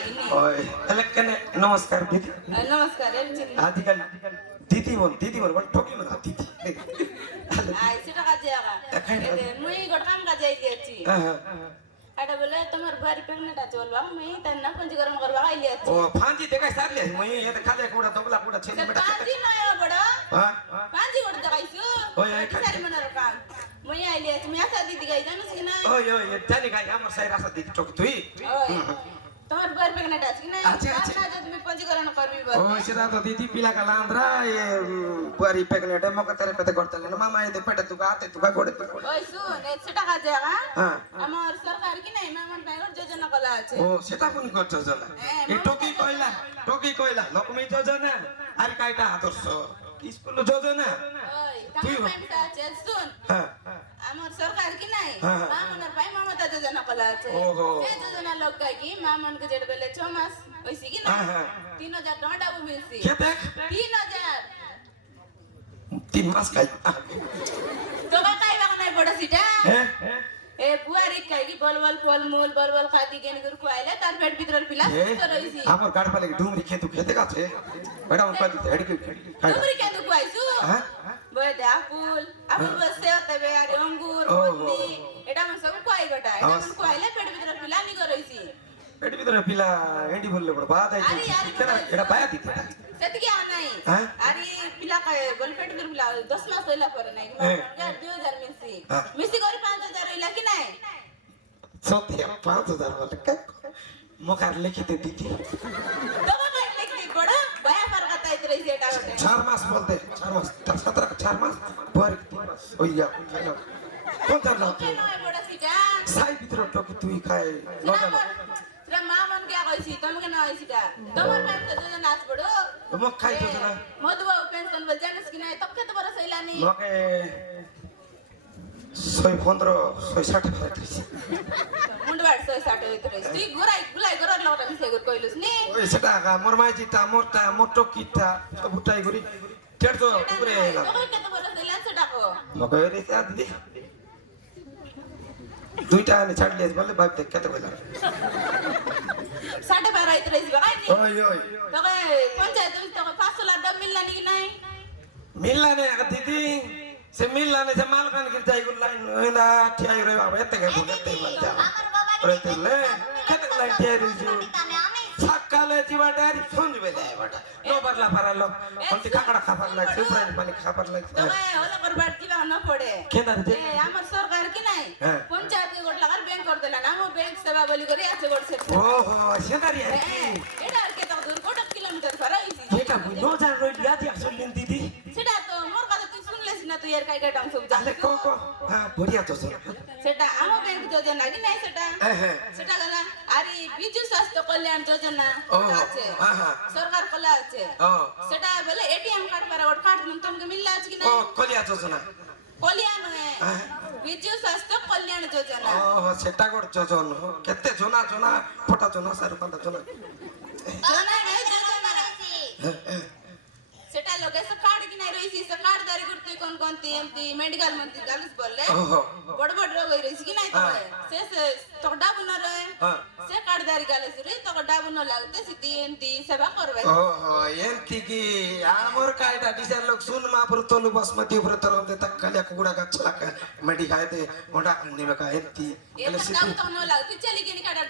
লাগিনি ওই এলাকানে নমস্কার দিদি নমস্কার আজকাল দিদি বল ঠকি মন দিদি আই সেটা কাজে আগা মুই গোট কাম কাজে আইছি এটা বলে তোমার বাড়ি প্রেগনেন্ট আছে বলবা মুই তার না পঞ্জীকরণ করবা আইলি আছে ও ফাঁজি দেখাই সারলে মুই এতে খালে কোড়া দবলা কোড়া ছেলে বেটা ফাঁজি নয় বড় হ্যাঁ ফাঁজি গোট দেখাইছো ওই সারি মনের কাম মুই আইলি আছে মুই আসা দিদি গাই জানিস কি না ওই জানি গাই আমার সাই রাস্তা দিদি ঠকি তুই তোমার বাড়ি প্রেগনেন্ট আছে কি না আছে না যদি তুমি পঞ্জীকরণ করবি বল ও সেটা তো দিদি পিলা কালা আন্দ্রা এ বাড়ি প্রেগনেন্ট মকে তেরে পেতে করতে না মামা এতে পেটে তুগা আতে তুগা গোড়ে তুগা ওই শুন সেটা কাজে আগা হ্যাঁ আমার সরকার কি নাই মামন ভাইয়ের যোজনা কলা আছে ও সেটা কোন করছ জানা এই টকি কইলা লক্ষ্মী যোজনা আর কাইটা আদর্শ স্কুল যোজনা ওই তার পাইটা আছে শুন হ্যাঁ আমার সরকার কি নাই মামনের ভাই মমতা যোজনা কলা আছে ওহো এই যোজনা লোক কি মামন কে যেড বেলে 6 মাস হইছি কি না 3000 টাকা ডাবু মিলছি কে দেখ 3000 3 মাস খাই তো কাই বাগানাই বড় সিটা হ্যাঁ এ বুয়ারি কাই কি বলবল ফলমূল বলবল খাদি কেন করে খুয়াইলে তার পেট ভিতর পিলা সুস্থ রইছি আমার গাড় পালে ডুমরি খেতে গাছে বেটা মন পাদি এডি খাই ডুমরি কেন খুয়াইছু হ্যাঁ বয় দে আপুল বসে তবে আর অঙ্গুর বন্দি এটা মন সব খুয়াই গটা এটা মন খুয়াইলে পেট ভিতর পিলা নি করইছি পেট ভিতরে পিলা এডি বললে বড় বাদ আই কেন এটা পায়া দিতে সেতকি আনাই আরে পিলা বল পেট ভিতর পিলা 10 মাস হইলা পরে নাই 2000 মিসি করে 5000 হইলা কি নাই সত্যি 5000 বলে মুখার লিখিতে দিতি তোমার লিখতে বড় বয়া পার কথা ইতরে সেটা বটে 4 মাস বলতে 4 মাস 4 মাস পর 3 মাস ওই যা কোন তার লাভ কেন বড় সিটা সাই ভিতরে টকে তুই খাই নজানো তোরা মা মন কে কইছি তোমাকে না হইছিটা তোমার পাঁচ তো নাচ বড় মুখ খাই তো না মধুবা পেনশন বল জানিস কি নাই তকে তো বড় সইলানি মকে 115 160 ফেরত দিছি মুন্ডবাড় 160 হইতে রইছ তুই গুলাই গরর লগটা মিশে গর কইলুস নি ওই সেটা মোর মাইজিটা মোর টকিটা সবটাই করি তেড় তো উপরে এলাম তোকে তো বড় সইলান সেটা কো মকে রে সা দিদি দুইটা আমি ছাড়লে বলে ভাই দেখ কত কইলা 12.5 হইতে রইছ ভাই নি ওই তোকে পঞ্চায়েত তোকে 500 লাখ দাম মিললানি কি নাই মিললা নে দিদি से मिलला ने से मालकान गिर जाई गुल लाइन होइला ठियाई रे बाबा एते के बुलते बलजा रे तेले कते लाइन ठियाई रे जो सकाले जीवा डारी सुनबे जाय बटा नो बदला पारालो कोनती काकड़ा खापर लाग सुप्राइन पानी खापर लाग তোকে ওলা করবার দিবা না পড়ে কেনা রে এ আমার সরকার কি নাই পঞ্চায়েত গোট লাগার ব্যাংক কর দেলা না মো ব্যাংক সেবা বলি করে আছে বলছে ওহো সেদারি আর কি এটা আর কে তো দূর কত কিলোমিটার ফরাইছি এটা বুই নো জান রইলি আদি আসলেন দিদি সেটা তো মোর কথা তুই শুনলেছ না তুই এর কাইটা ডাং সব জানে আলে কো হ্যাঁ বড়িয়া তো সর সেটা আমো ব্যাংক যোজনা কি নাই সেটা সেটা গলা আরে বিজু স্বাস্থ্য কল্যাণ যোজনা আছে সরকার কলা আছে সেটা বলে এটিএম কার্ড পারা ওট কার্ড তোমাকে মিললা আছে কি না ও কলিয়া যোজনা কল্যাণ বিজু স্বাস্থ্য কল্যাণ যোজনা ও সেটা কর যোজন কেতে জোনা ফটা জোনা সার পান্তা জোনা জোনা নাই যোজনা সেটা লগে সে কার্ড কি নাই রইছি সে কার্ড দারি করতে কোন এমতি মেডিকেল মন্ত্রী গালিস বললে বড় রোগ হই রইছি কি নাই তো সে তোডা বন রে সে কার্ড দারি গালিস রে তোডা বন লাগতে সিটি এমতি সেবা করবে ওহো এমতি কি আমর কাইটা ডিসার লোক সুন মা পুর তলু বাসমতি উপরে তরম দে তক কালিয়া কুকুড়া গাছ লাকা মেডিকাল দে মোটা নিবে কা এমতি এমতি দাও তো ন লাগতে চলি কি নি কাটা